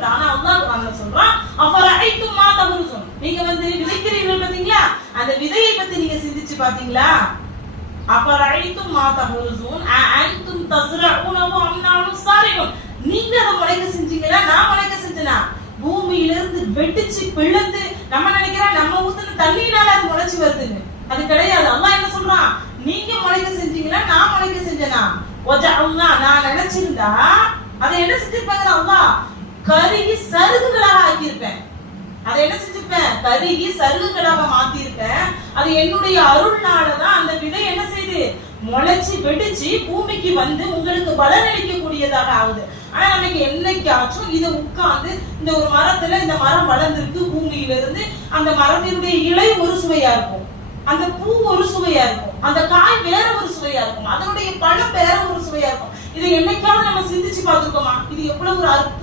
உண்டு. ஆனா அல்லாஹ் குர்ஆன்ல சொல்றான் அஃபரஐத்தும் மா தஹ்ருஸூன், நீங்க விதைக்கிறீர்கள் பாத்தீங்களா, அந்த விதையை பத்தி நீங்க சிந்திச்சு பாத்தீங்களா? அஃபரஐத்தும் மா தஹ்ருஸூன் அஅன்தும் தஸ்ரஊனஹு அம் நஹ்னு ஸாரிஊன், நீங்க அதை முளைக்க செஞ்சீங்களா நான் முளைக்க செஞ்சேனா? பூமியிலிருந்து வெட்டிச்சு பிளந்து நம்ம நினைக்கிறோம் நம்ம ஊத்துன தண்ணினால அது முளைச்சு வருதுன்னு, அது கிடையாது. அல்லாஹ் என்ன சொல்றான், நீங்க முளைக்க செஞ்சீங்களா நான் முளைக்க செஞ்சேனா? வஜஅல்னா, நான் நினைச்சிருந்தா அதை என்ன செஞ்சிருப்பாங்க, அல்லாஹ் கருகி சருகுகளாக ஆக்கியிருப்பேன். அதை என்ன செஞ்சிருப்பேன், கருகி சருகுகளாக மாத்திருப்பேன். அது என்னுடைய அருள்னாலதான் அந்த விதை என்ன செய்யுது, முளைச்சு வெடிச்சு பூமிக்கு வந்து உங்களுக்கு பலனளிக்க கூடியதாக ஆகுது. ஆனா நமக்கு என்னைக்காச்சும் இதை உட்கார்ந்து இந்த ஒரு மரத்துல இந்த மரம் வளர்ந்துருக்கு பூமியில இருந்து, அந்த மரத்தினுடைய இலை ஒரு சுவையா இருக்கும், அந்த பூ ஒரு சுவையா இருக்கும், அந்த காய் வேற ஒரு சுவையா இருக்கும், அதனுடைய பழம் வேற ஒரு சுவையா இருக்கும். இதை என்னைக்காவது நம்ம சிந்திச்சு பார்த்திருக்கோமா? இது எவ்வளவு ஒரு அற்புதம்.